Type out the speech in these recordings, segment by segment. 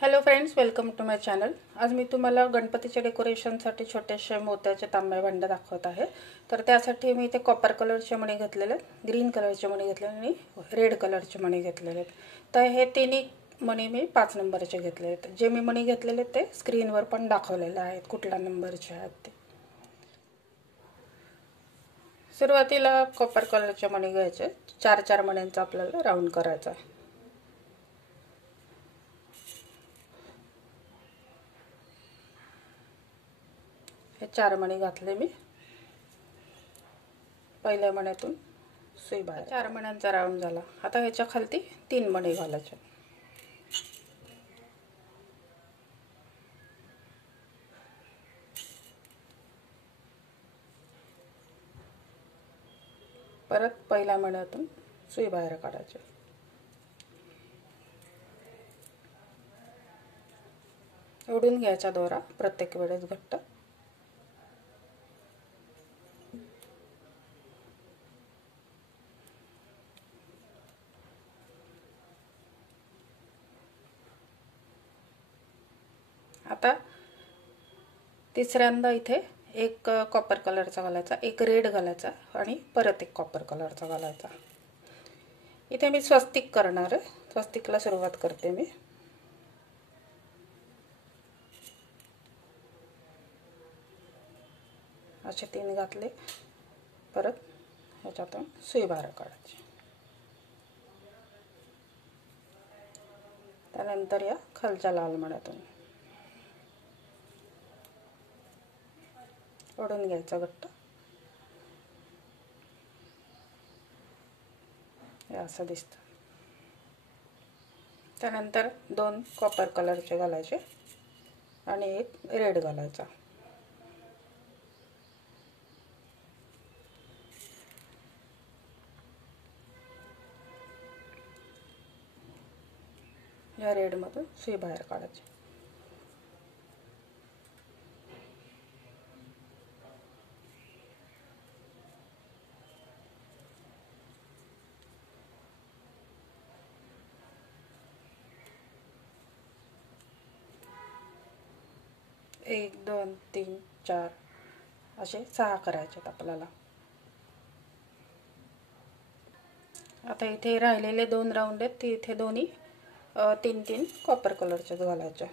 Hello friends, welcome to my channel. आज मी तुम्हाला गणपतीच्या डेकोरेशनसाठी छोटेसे मोत्याचे तांब्या भांडे दाखवत आहे। तर त्यासाठी मी इथे कॉपर कलरचे मणी घेतलेले आहेत, ग्रीन कलरचे मणी घेतलेले आणि रेड कलरचे मणी घेतलेले आहेत। तर हे तिन्ही मणी मी 5 नंबरचे घेतलेले आहेत। जे मी मणी घेतलेले ते स्क्रीनवर पण दाखवलेले आहेत कुठल्या नंबरचे आहेत ते। सुरुवातीला कॉपर कलरचे मणी घ्यायचे, 4-4 मण्यांचा आपल्याला राऊंड करायचा आहे। हे 4 मणी घातले मी। पहिल्या मण्यातून सुई बाहेर, 4 मण्यांचा राऊंड झाला। आता ह्याच्या खालती 3 मणी घालायचे। परत पहिल्या मण्यातून सुई बाहेर काढायची। ओढून घ्यायचा दोरा प्रत्येक वेळेस घट्ट। आता तिसऱ्यांदा इथे एक कॉपर कलरचा घालायचा, एक रेड घालायचा आणि परत एक कॉपर कलरचा घालायचा। इथे मी स्वस्तिक करणार आहे, स्वस्तिकला सुरुवात करते मी। असे 3 घातले, परत ह्याच्यातून सुई बाहेर काढायची। त्यानंतर या खालच्या लाल मण्यातून ओढून घ्यायचा घट्ट। हे असं दिसतं। त्यानंतर 2 कॉपर कलरचे घालायचे आणि एक रेड घालायचा। या रेड मधून सुई बाहेर काढायची। एक 2 3 4 असे 6 करायचे आपल्याला। आता इथे राहिलेले 2 राऊंड आहेत ते इथे दोन्ही 3-3 कॉपर कलरचे घालायचे।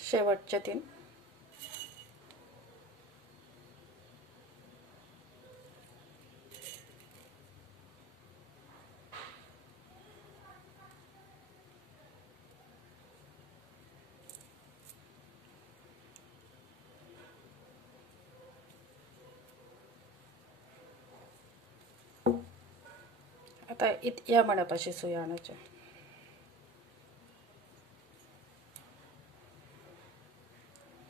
शेवटचे 3 आता या मण्यापाशी सुई आणायची।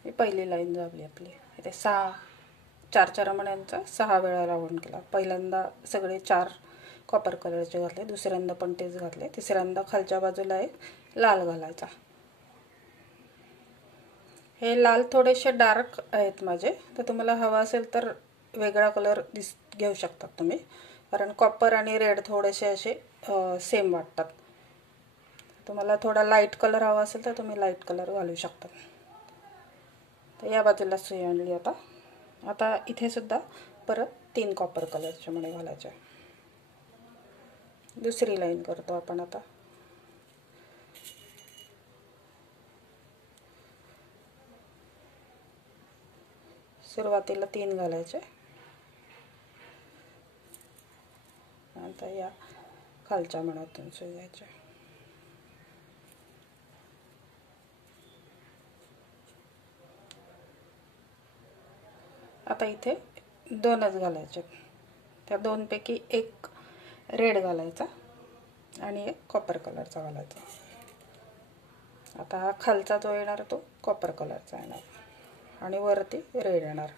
ही पहिली लाईन झाली आपली। इथे 4-4 मण्यांचा 6 वेळा राऊंड केला। पहिल्यांदा सगळे 4 कॉपर कलरचे घातले, दुसऱ्यांदा पण तेच घातले, तिसऱ्यांदा खालच्या बाजूला एक लाल घालायचा। हे लाल थोडेसे डार्क आहेत माझे, तर तुम्हाला हवा असेल तर वेगळा कलर घेऊ शकता तुम्ही, कारण कॉपर आणि रेड थोडेसे असे सेम वाटतात। तुम्हाला थोडा लाईट कलर हवा असेल तर तुम्ही लाईट कलर घालू शकता। तर या बाजूला सुई आणली। आता इथे सुद्धा परत 3 कॉपर कलरचे मणी घालायचे। दुसरी लाईन करतो आपण आता। सुरुवातीला 3 घालायचे, आता या खालच्या मण्यातून सुई घ्यायची। आता इथे 2च घालायचे, त्या 2 पैकी एक रेड घालायचा आणि एक कॉपर कलरचा घालायचा। आता हा खालचा जो येणार तो कॉपर कलरचा येणार आणि वरती रेड येणार।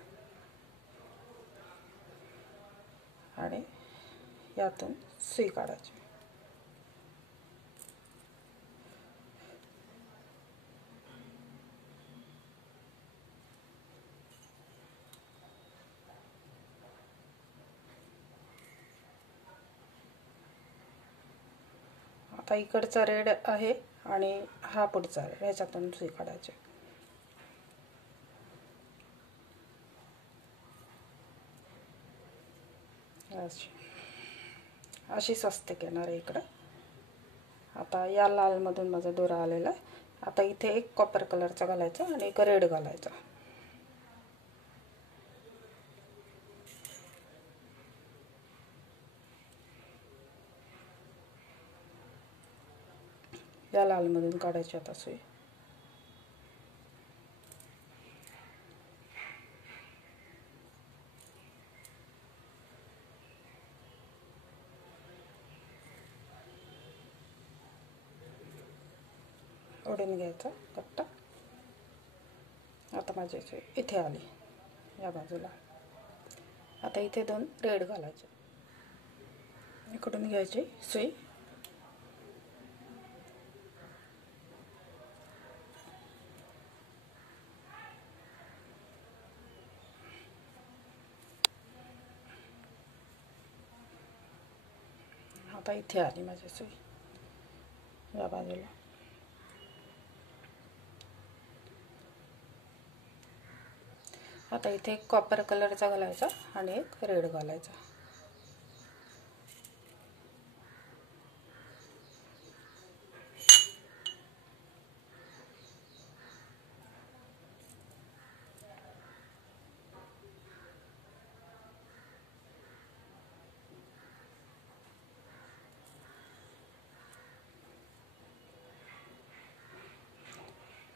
आणि यातून सुई काढायची. आता इकडचा रेड आहे आणि हा पुढचा रेड, ह्याच्यातून सुई काढायची. अशीच असते किनारे इकडं. आता या लालमधून माझा दोरा आलेला आहे. आता इथे एक कॉपर कलरचा घालायचा आणि एक रेड घालायचा. या लालमधून काढायची आता सुई. ओढून घ्यायचा कट्टा. आता माझी सुई इथे आली या बाजूला. आता इथे 2 रेड घालायचे. इकडून घ्यायची सुई. आता इथे आली माझी सुई या बाजूला. आता इथे एक कॉपर कलरचा घालायचा आणि एक रेड घालायचा.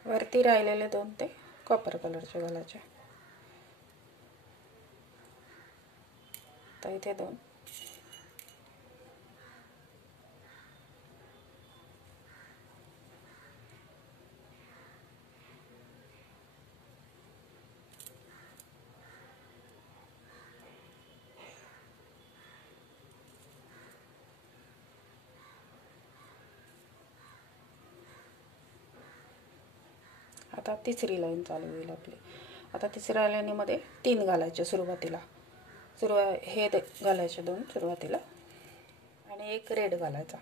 वरती राहिलेले 2 ते कॉपर कलरचे घालायचे. तर इथे 2. आता तिसरी लाईन चालू होईल आपली. आता तिसऱ्या लाईनीमध्ये 3 घालायचे सुरुवातीला. हे घालायचे 2 सुरुवातीला आणि एक रेड घालायचा.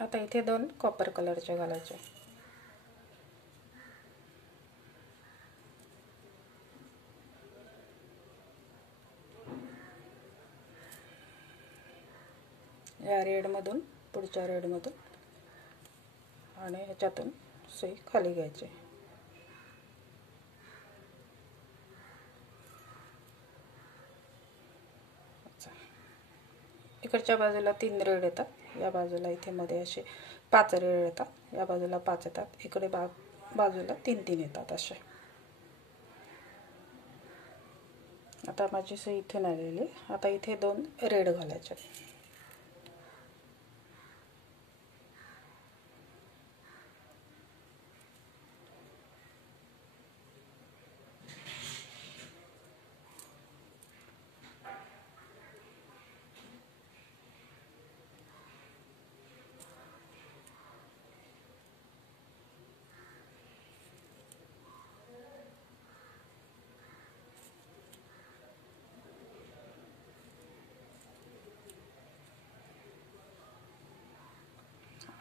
आता इथे 2 कॉपर कलरचे घालायचे. या रेडमधून पुढच्या रेडमधून आणि ह्याच्यातून सुई खाली घ्यायची. इकडच्या बाजूला 3 रेड येतात. या बाजूला इथे मध्ये असे 5 रेड येतात. या बाजूला 5 येतात. इकडे बाजूला 3-3 येतात असे. आता माझी सुई इथे आलेली. आता इथे 2 रेड घालायचे.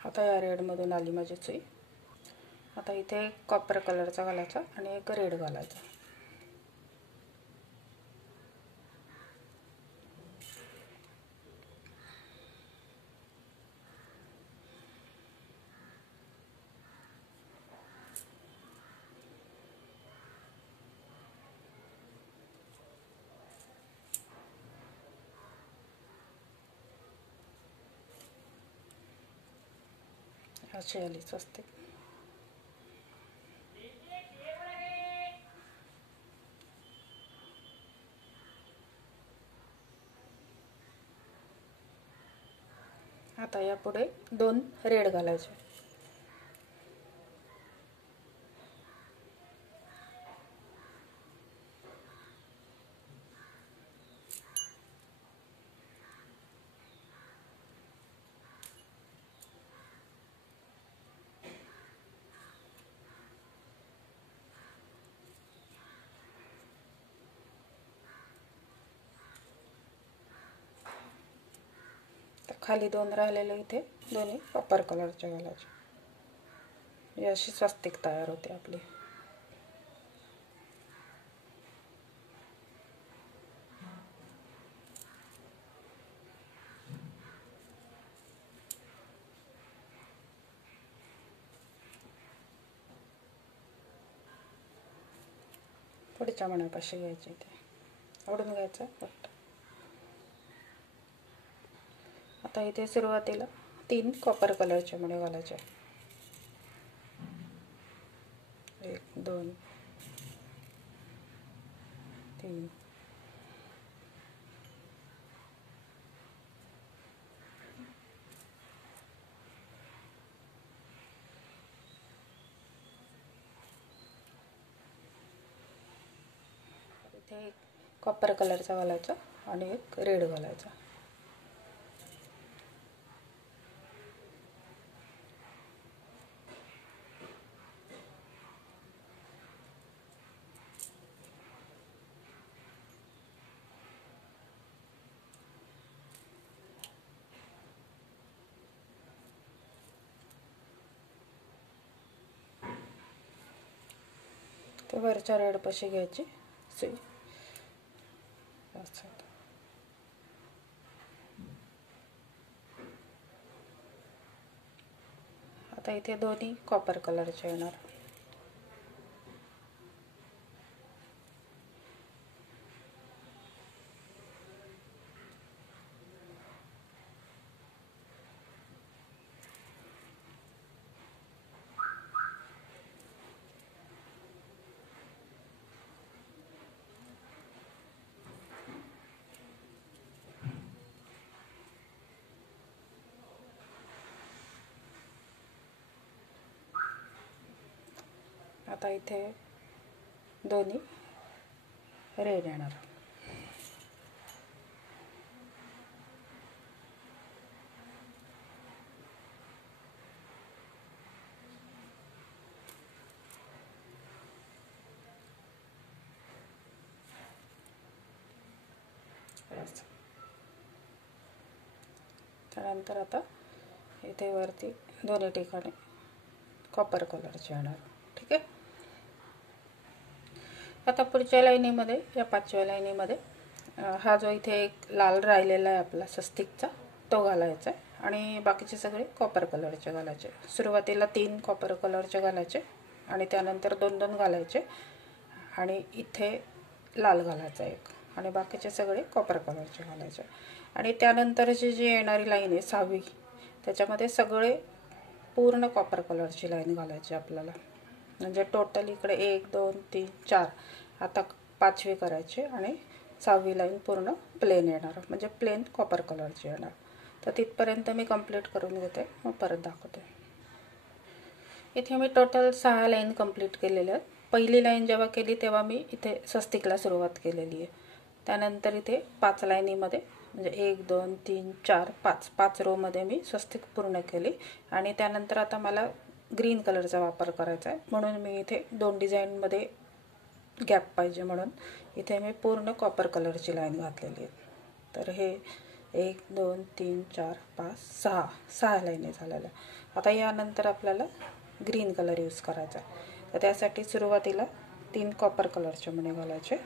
आता या रेडमधून आली माझी सुई. आता इथे एक कॉपर कलरचा घालायचा आणि एक रेड घालायचा. अशी आलीच असते. आता यापुढे 2 रेड घालायचे. खाली 2 राहिलेले इथे दोन्ही कॉपर कलरचे घालायचे. ही अशी स्वस्तिक तयार होते आपली. पुढच्या मण्यापाशी घ्यायचे इथे ओढून घ्यायचं फक्त. आता इथे सुरुवातीला 3 कॉपर कलरचे मणी घालायचे. 1 2 3. इथे एक कॉपर कलरचा घालायचा आणि एक रेड घालायचा. ते वरच्या रेड पाशी घ्यायची सुई. आता इथे दोन्ही कॉपर कलरचे येणार. आता इथे दोन्ही रेड येणार. त्यानंतर आता इथे वरती दोन्ही ठिकाणी कॉपर कलरचे येणार. ठीक आहे. आता पुढच्या लाईनीमध्ये या 5व्या लाईनीमध्ये हा जो इथे एक लाल राहिलेला आहे आपला स्वस्तिकचा तो घालायचा आहे आणि बाकीचे सगळे कॉपर कलरचे घालायचे. सुरुवातीला 3 कॉपर कलरचे घालायचे आणि त्यानंतर 2-2 घालायचे आणि इथे लाल घालायचा एक आणि बाकीचे सगळे कॉपर कलरचे घालायचे. आणि त्यानंतरची जी येणारी लाईन आहे 6वी त्याच्यामध्ये सगळे पूर्ण कॉपर कलरची लाईन घालायची आपल्याला. म्हणजे टोटल इकडे 1 2 3 4 आता 5वी करायची आणि 6वी लाईन पूर्ण प्लेन येणार म्हणजे प्लेन कॉपर कलरची येणार. तर तिथपर्यंत मी कंप्लीट करून घेते मग परत दाखवते. इथे मी टोटल 6 लाईन कंप्लीट केलेल्या आहेत. पहिली लाईन जेव्हा केली तेव्हा मी इथे स्वस्तिकला सुरुवात केलेली आहे. त्यानंतर इथे 5 लाईनीमध्ये म्हणजे 1 2 3 4 5 रोमध्ये मी स्वस्तिक पूर्ण केली आणि त्यानंतर आता मला ग्रीन कलरचा वापर करायचा आहे म्हणून मी इथे 2 डिझाईनमध्ये गॅप पाहिजे म्हणून इथे मी पूर्ण कॉपर कलरची लाईन घातलेली आहे. तर हे 1 2 3 4 5 6 लाईनी झालेल्या. आता यानंतर आपल्याला ग्रीन कलर यूज करायचा आहे. तर त्यासाठी सुरुवातीला 3 कॉपर कलरचे मणी घालायचे.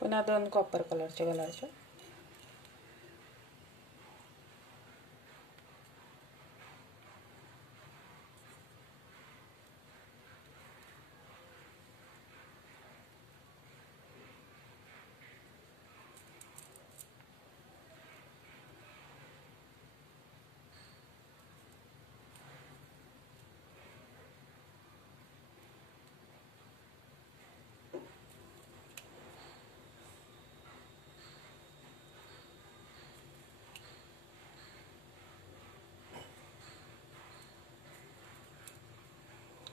पुन्हा 2 कॉपर कलरचे घालायचे.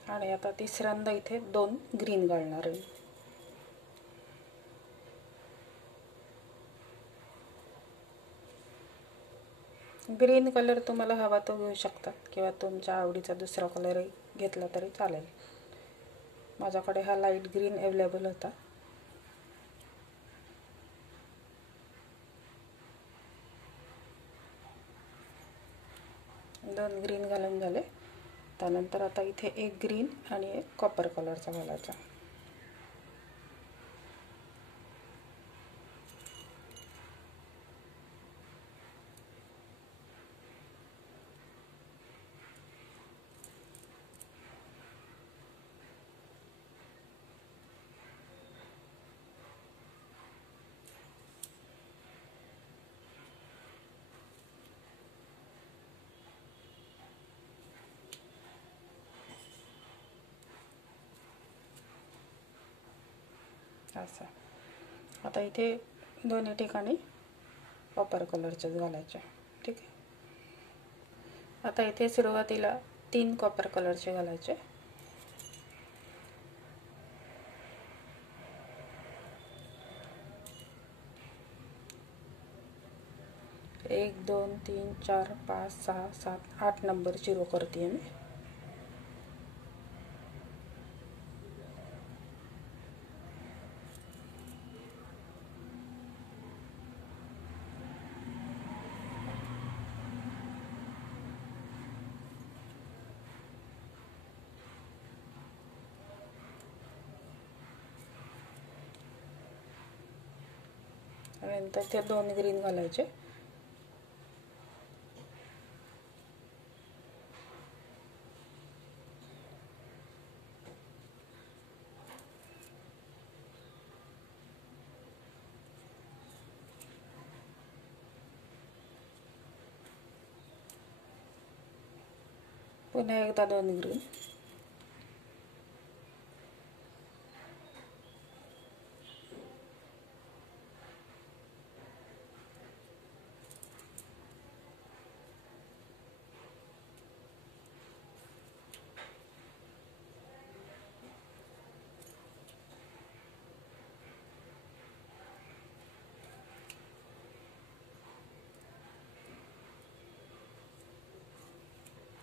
आणि आता तिसऱ्यांदा इथे 2 ग्रीन घालणार आहे. ग्रीन कलर तुम्हाला हवा तो घेऊ शकता किंवा तुमच्या आवडीचा दुसरा कलरही घेतला तरी चालेल. माझ्याकडे हा लाईट ग्रीन अवेलेबल होता. दोन ग्रीन घालून झाले. त्यानंतर आता इथे एक ग्रीन आणि एक कॉपर कलरचा घालायचा. असं. आता इथे दोन्ही ठिकाणी कॉपर कलरचेच घालायचे. ठीक आहे. आता इथे सुरुवातीला 3 कॉपर कलरचे घालायचे. 1 2 3 4 5 6 7 8 नंबरची रो करते मी. नंतर ते 2 ग्रीन घालायचे. पुन्हा एकदा 2 ग्रीन.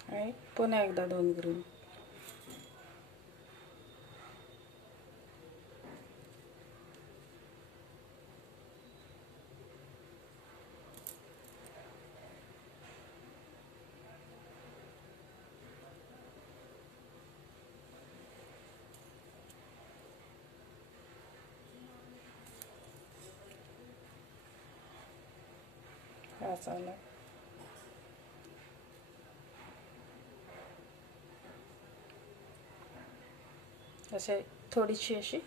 आणि पुन्हा एकदा 2 ग्रीन. असं असे थोडीशी अशी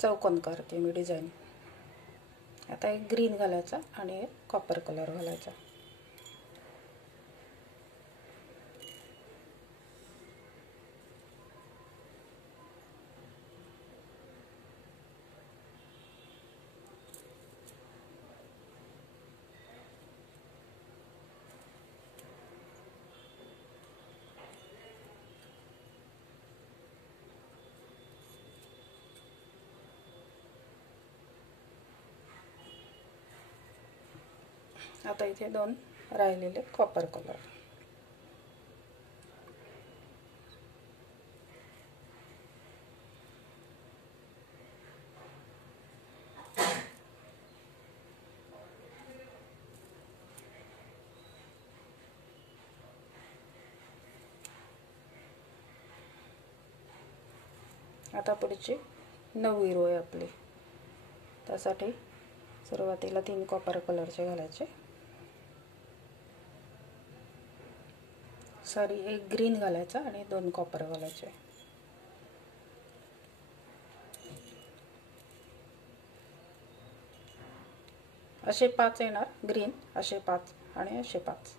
चौकोन करते मी डिझाईन. आता एक ग्रीन घालायचा आणि एक कॉपर कलर घालायचा. आता इथे 2 राहिलेले कॉपर कलर. आता पुढची 9वी रो आहे आपली. त्यासाठी सुरुवातीला 3 कॉपर कलरचे घालायचे. सॉरी, एक ग्रीन घालायचा आणि 2 कॉपर घालायचे. असे 5 येणार ग्रीन, असे 5 आणि असे 5.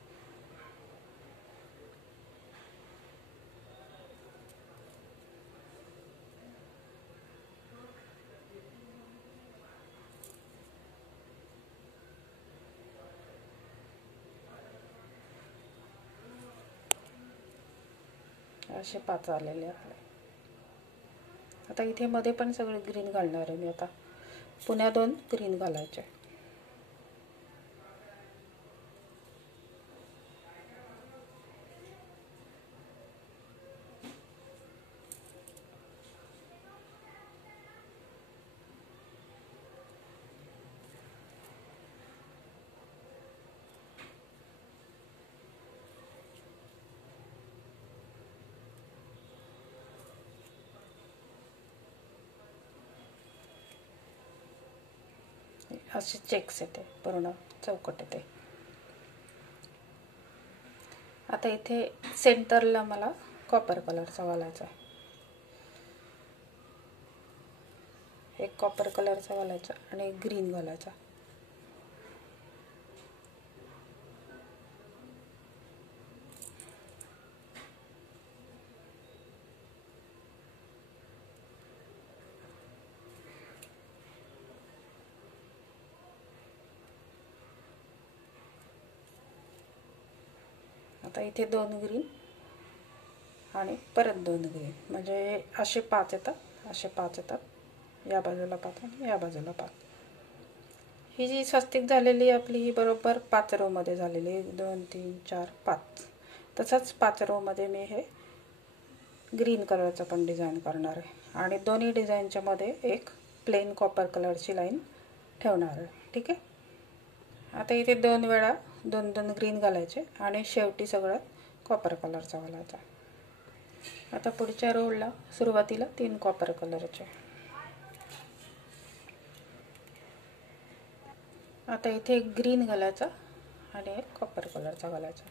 असे 5 आलेले आपले. आता इथे मध्ये पण सगळे ग्रीन घालणार आहे मी. आता पुन्हा 2 ग्रीन घालायचे. असे चेक्स येते, पूर्ण चौकट येते. आता इथे सेंटरला मला कॉपर कलरचा घालायचा आहे. एक कॉपर कलरचा घालायचा आणि एक ग्रीन घालायचा. आता इथे 2 ग्रीन आणि परत 2 ग्रीन, म्हणजे असे 5 येतात, असे 5 येतात. या बाजूला 5 आणि या बाजूला 5. ही जी स्वस्तिक झालेली आपली ही बरोबर 5 रो मध्ये झालेली. 1 2 3 4 5. तसंच 5 रो मध्ये मी हे ग्रीन कलरचं पण डिझाईन करणार आहे. आणि दोन्ही डिझाईनच्या मध्ये एक प्लेन कॉपर कलरची लाईन ठेवणार आहे. ठीक आहे. आता इथे 2 वेळा 2 ग्रीन घालायचे आणि शेवटी सगळं कॉपर कलरचा घालायचा. आता पुढच्या रोला सुरुवातीला 3 कॉपर कलरचे. आता इथे एक ग्रीन घालायचा आणि एक कॉपर कलरचा घालायचा.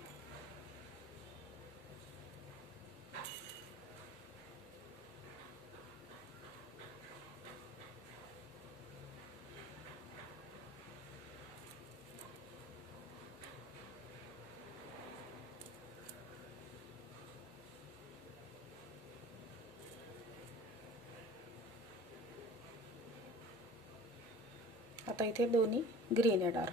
आता इथे दोन्ही ग्रीन येणार.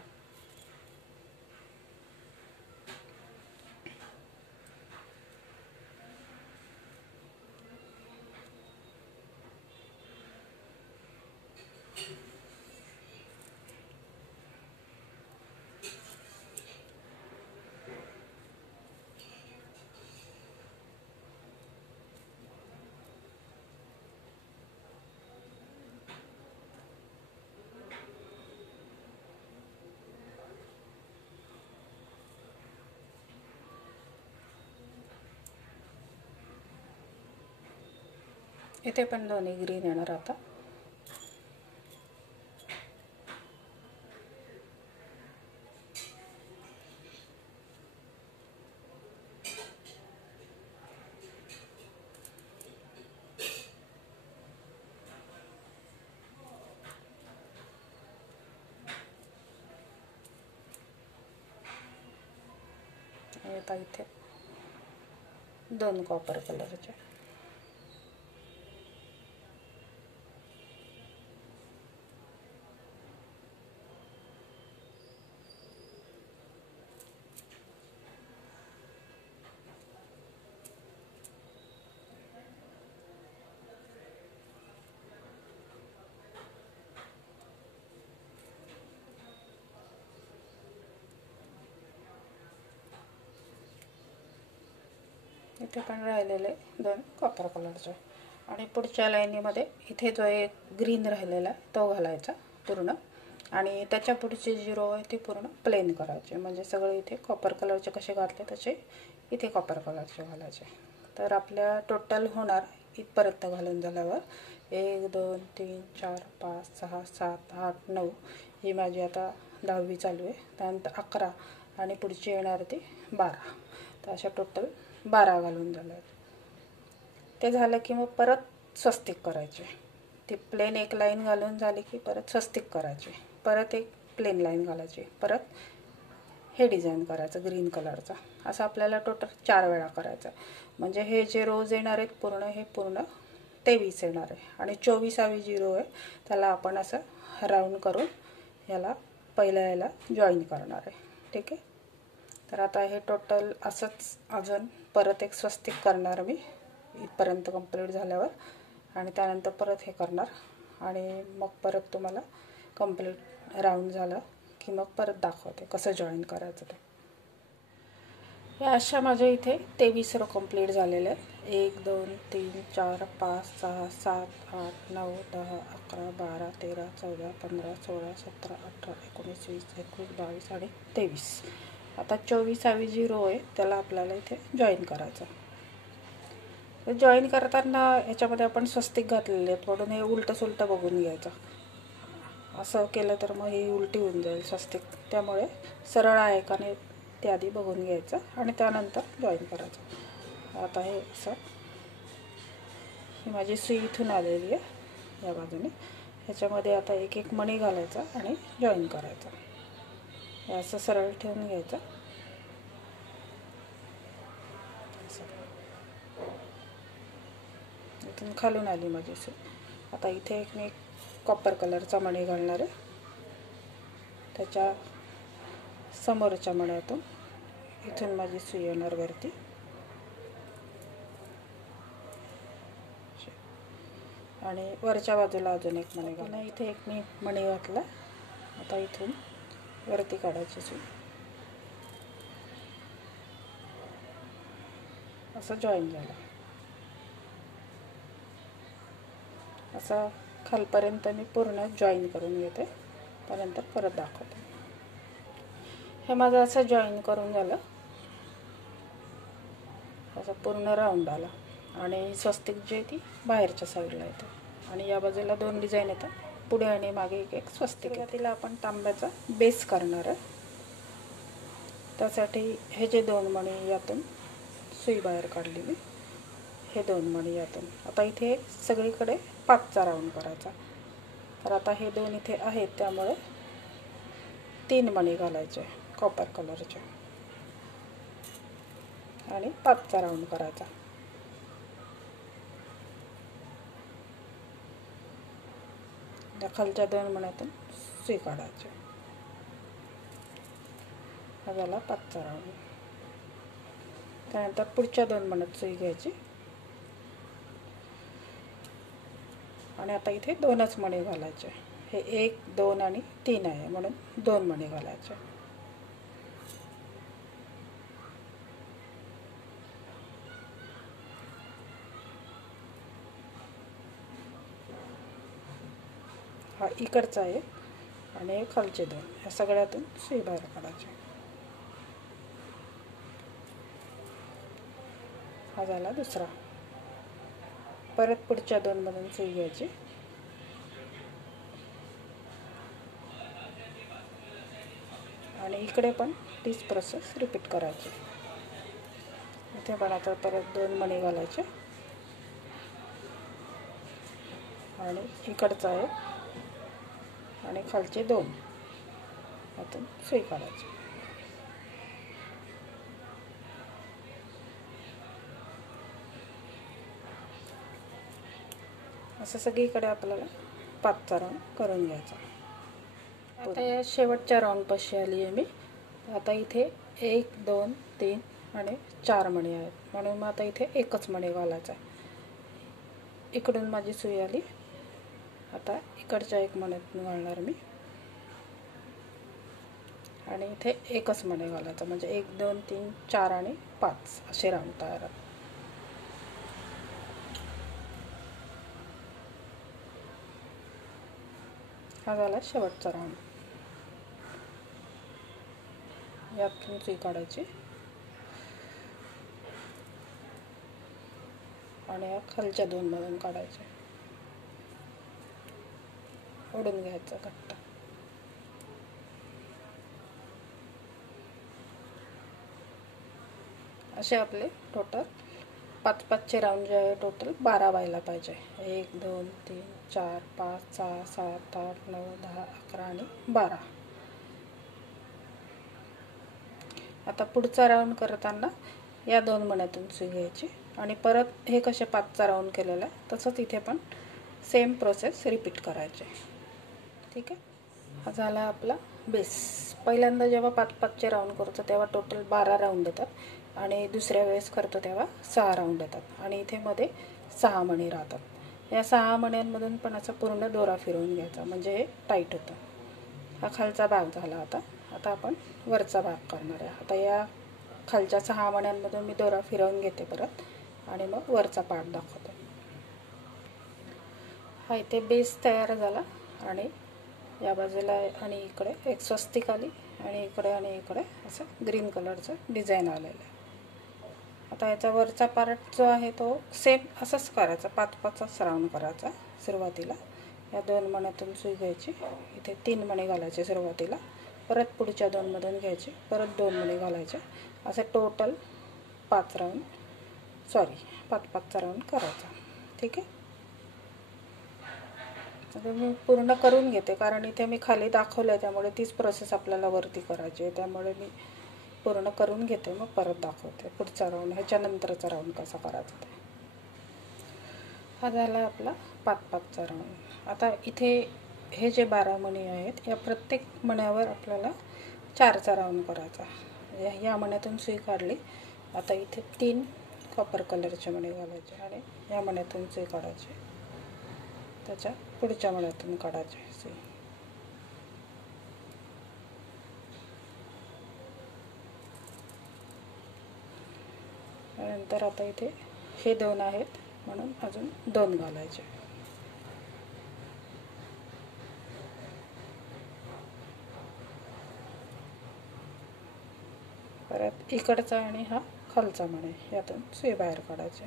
इथे पण दोन्ही ग्रीन येणार. आता इथे 2 कॉपर कलरचे. इथे पण राहिलेले 2 कॉपर कलरचे. आणि पुढच्या लाईनीमध्ये इथे जो एक ग्रीन राहिलेला तो घालायचा पूर्ण. आणि त्याच्या पुढचे जी रो आहे ती पूर्ण प्लेन करायचे. म्हणजे सगळे इथे कॉपर कलरचे कसे घातले तसे इथे कॉपर कलरचे घालायचे. तर आपल्या टोटल होणार इथपर्यंत घालून झाल्यावर 1 2 3 4 5 6 7 8 9. ही माझी आता 10वी चालू आहे. त्यानंतर 11 आणि पुढची येणार ती 12. तर अशा टोटल 12 घालून झालं. ते झालं की मग परत स्वस्तिक करायचे. ती प्लेन एक लाईन घालून झाली की परत स्वस्तिक करायचे. परत एक प्लेन लाईन घालायची. परत हे डिझाईन करायचं ग्रीन कलरचा. असं आपल्याला टोटल 4 वेळा करायचं. म्हणजे हे जे रोज येणार आहेत पूर्ण हे पूर्ण 23 येणार आहे. आणि 24वी जी रो आहे त्याला आपण असं राऊंड करून याला पहिल्या याला जॉईन करणार आहे. ठीक आहे. तर आता हे टोटल असंच अजून परत एक स्वस्तिक करणार मी. इथपर्यंत कंप्लीट झाल्यावर, आणि त्यानंतर परत हे करणार आणि मग परत तुम्हाला कंप्लीट राऊंड झालं की मग परत दाखवते कसं जॉईन करायचं ते. या अशा माझ्या इथे 23 रो कंप्लीट झालेले आहेत. 1 2 3 4 5 6 7 8 9 10 11 12 13 14 15 16 17 18 19 20 21 22 आणि 23. आता 24वी जी रो आहे त्याला आपल्याला इथे जॉईन करायचं. तर जॉईन करताना याच्यामध्ये आपण स्वस्तिक घातलेले आहेत म्हणून हे उलटं सुलटं बघून घ्यायचं. असं केलं तर मग ही उलटी होऊन जाईल स्वस्तिक, त्यामुळे सरळ आहे का नाही ते आधी बघून घ्यायचं आणि त्यानंतर जॉईन करायचं. आता हे असं, ही माझी सुई इथून आलेली आहे या बाजूने. ह्याच्यामध्ये आता एक एक मणी घालायचा आणि जॉईन करायचं. हे असं सरळ ठेवून घ्यायचं. इथून खालून आली माझी सुई. आता इथे एक मी कॉपर कलरचा मणी घालणार आहे. त्याच्या समोरच्या मण्यातून इथून माझी सुई येणार वरती आणि वरच्या बाजूला अजून एक मणी घालणार. इथे एक मी मणी घातला. आता इथून वरती काढायची सुई. असं जॉईन झालं. असं खालपर्यंत मी पूर्ण जॉईन करून घेते, त्यानंतर परत दाखवते. हे माझं असं जॉईन करून झालं. असं पूर्ण राऊंड आला आणि स्वस्तिक जी आहे ती बाहेरच्या साईडला येते आणि या बाजूला 2 डिझाईन येतात, पुढे आणि मागे एक एक स्वस्तिक. तिला आपण तांब्याचा बेस करणार आहे. त्यासाठी हे जे 2 मणी यातून सुई बाहेर काढली मी, हे 2 मणी यातून. आता इथे सगळीकडे 5चा राऊंड करायचा. तर आता हे 2 इथे आहेत त्यामुळे 3 मणी घालायचे कॉपर कलरचे आणि 5चा राऊंड करायचा. त्या खालच्या 2 मण्यातून सुई काढायची. हा झाला 5चा राऊंड. त्यानंतर पुढच्या 2 मण्यात सुई घ्यायची आणि आता इथे 2च मणी घालायचे. हे 1 2 आणि 3 आहे म्हणून 2 मणी घालायचे. हा इकडचा आहे आणि खालचे 2, ह्या सगळ्यातून सुई बाहेर काढायची. हा झाला दुसरा. परत पुढच्या 2 मधून सुई घ्यायची आणि इकडे पण तीच प्रोसेस रिपीट करायची. इथे पण आता परत 2 मणी घालायचे आणि इकडचा आहे आणि खालचे 2 यातून सुई काढायची. असं सगळीकडे आपल्याला 5चा राऊंड करून घ्यायचा. आता या शेवटच्या राऊंडपाशी आली आहे मी. आता इथे 1 2 3 आणि 4 मणी आहेत म्हणून मग आता इथे एकच मणी घालायचा आहे. इकडून माझी सुई आली. आता इकडच्या 1 मण्यातून घालणार मी आणि इथे एकच मणी घालायचा, म्हणजे 1 2 3 4 आणि 5 असे राऊंड तयार आहेत. हा झाला शेवटचा राऊंड. यातून सुई काढायची आणि या खालच्या 2 मधून काढायचे. ओढून घ्यायचं घट्ट. असे आपले टोटल 5-5चे राऊंड जे आहे टोटल 12 व्हायला पाहिजे. 1 2 3 4 5 6 7 8 9 10 11 आणि 12. आता पुढचा राऊंड करताना या 2 मण्यातून सुई घ्यायची आणि परत हे कसे 5चा राऊंड केलेला आहे तसंच इथे पण सेम प्रोसेस रिपीट करायचे. ठीक आहे. हा झाला आपला बेस. पहिल्यांदा जेव्हा 5-5चे राऊंड करतो तेव्हा टोटल 12 राऊंड येतात आणि दुसऱ्या वेळेस करतो तेव्हा 6 राऊंड येतात आणि इथे मध्ये 6 मणी राहतात। या 6 मण्यांमधून पण असा पूर्ण दोरा फिरवून घ्यायचा म्हणजे हे टाईट होतं। हा खालचा भाग झाला। आता आपण वरचा भाग करणार आहे। आता या खालच्या 6 मण्यांमधून मी दोरा फिरवून घेते परत आणि मग वरचा पार्ट दाखवते। हा इथे बेस तयार झाला आणि या बाजूला आणि इकडे एक स्वस्तिक आली आणि इकडे असं ग्रीन कलरचं डिझाईन आलेलं आहे। आता याचा वरचा पार्ट जो आहे तो सेम असंच करायचा, 5-5 राऊंड करायचा। सुरुवातीला या 2 मण्यातून सुई घ्यायची, इथे 3 मणी घालायचे सुरुवातीला, परत पुढच्या 2 मधून घ्यायचे, परत 2 मणी घालायचे, असं टोटल 5 राऊंड करायचा। ठीक आहे। आता मी पूर्ण करून घेते कारण इथे मी खाली दाखवलं आहे त्यामुळे तीच प्रोसेस आपल्याला वरती करायची आहे, त्यामुळे मी पूर्ण करून घेते मग परत दाखवते पुढचा राऊंड, ह्याच्यानंतरचा राऊंड कसा करायचा ते। हा झाला आपला 5-5चा राऊंड। आता इथे हे जे 12 मणी आहेत या प्रत्येक मण्यावर आपल्याला 4चा राऊंड करायचा। या मण्यातून सुई काढली, आता इथे 3 कॉपर कलरचे मणी घालायचे आणि या मण्यातून सुई काढायची, त्याच्या पुढच्या मण्यातून काढायची सुई। नंतर आता इथे हे 2 आहेत म्हणून अजून 2 घालायचे। परत इकडचा आणि हा खालचा मणी यातून सुई बाहेर काढायची,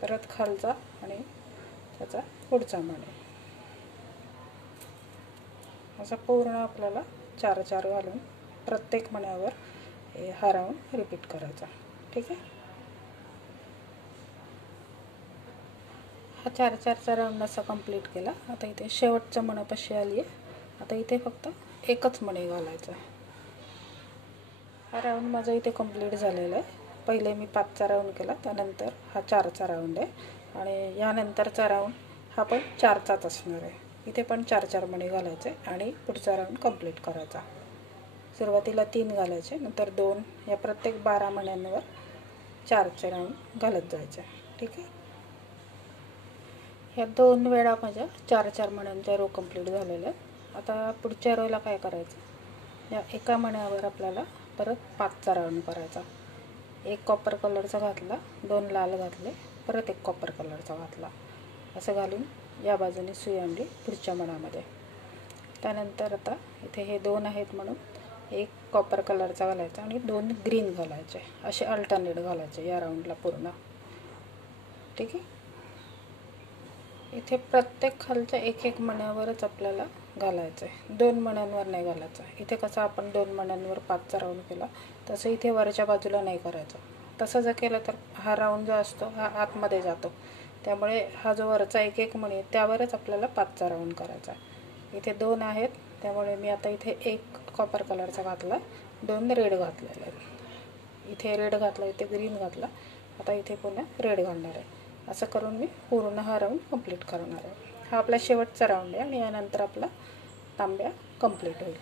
परत खालचा आणि त्याचा पुढचा मणी, असं पूर्ण आपल्याला 4-4 घालून प्रत्येक मण्यावर हा राऊंड रिपीट करायचा। ठीक आहे। हा 4-4चा राऊंड असा कंप्लीट केला। आता इथे शेवटच्या मण्यापाशी आली आहे, आता इथे फक्त एकच मणी घालायचा आहे। हा राऊंड माझा इथे कंप्लीट झालेला आहे। पहिले मी 5चा राऊंड केला, त्यानंतर हा 4चा राऊंड आहे आणि यानंतरचा राऊंड हा पण 4चाच असणार आहे। इथे पण 4-4 मणी घालायचे आणि पुढचा राऊंड कंप्लीट करायचा। सुरुवातीला 3 घालायचे, नंतर 2, या प्रत्येक 12 मण्यांवर 4चे राऊंड घालत जायचे। ठीक आहे। ह्या 2 वेळा माझ्या 4-4 मण्यांच्या रो कंप्लीट झालेल्या आहेत। आता पुढच्या रोला काय करायचं, या एका मण्यावर आपल्याला परत 5चा राऊंड करायचा। एक कॉपर कलरचा घातला, 2 लाल घातले, परत एक कॉपर कलरचा घातला, असं घालून या बाजूने सुई आणली पुढच्या मण्यामध्ये। त्यानंतर आता इथे हे 2 आहेत म्हणून एक कॉपर कलरचा घालायचा आणि 2 ग्रीन घालायचे, असे अल्टरनेट घालायचे या राऊंडला पूर्ण। ठीक आहे। इथे प्रत्येक खालच्या एक मण्यावरच आपल्याला घालायचं आहे, 2 मण्यांवर नाही घालायचं। इथे कसं आपण 2 मण्यांवर 5चा राऊंड केला, तसं इथे वरच्या बाजूला नाही करायचं। तसं जर केलं तर हा राऊंड जो असतो हा आतमध्ये जातो, त्यामुळे हा जो वरचा एक मणी आहे त्यावरच आपल्याला 5चा राऊंड करायचा आहे। इथे 2 आहेत त्यामुळे मी आता इथे एक कॉपर कलरचा घातला, 2 रेड घातलेले आहेत। इथे रेड घातला, इथे ग्रीन घातला, आता इथे पुन्हा रेड घालणार आहे। असं करून मी पूर्ण हा राऊंड कंप्लीट करणार आहे। हा आपला शेवटचा राऊंड आहे आणि यानंतर आपला तांब्या कंप्लीट होईल।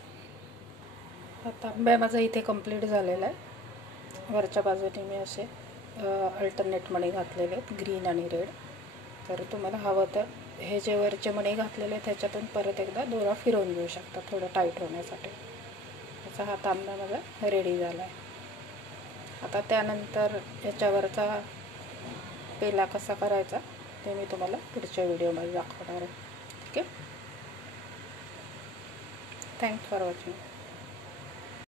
हा तांब्या माझा इथे कंप्लीट झालेला आहे। वरच्या बाजूने मी असे अल्टरनेट मणी घातलेले आहेत, ग्रीन आणि रेड। तर तुम्हाला हवं तर हे जे वरचे मणी घातलेले आहेत त्याच्यातून परत एकदा दोरा फिरवून घेऊ शकता थोडं टाईट होण्यासाठी। असा हा तांब्या माझा रेडी झाला आहे। आता त्यानंतर याच्यावरचा पेला कसा करायचा ते मी तुम्हाला पुढच्या व्हिडिओमध्ये दाखवणार आहे। ठीक आहे। Thanks for watching.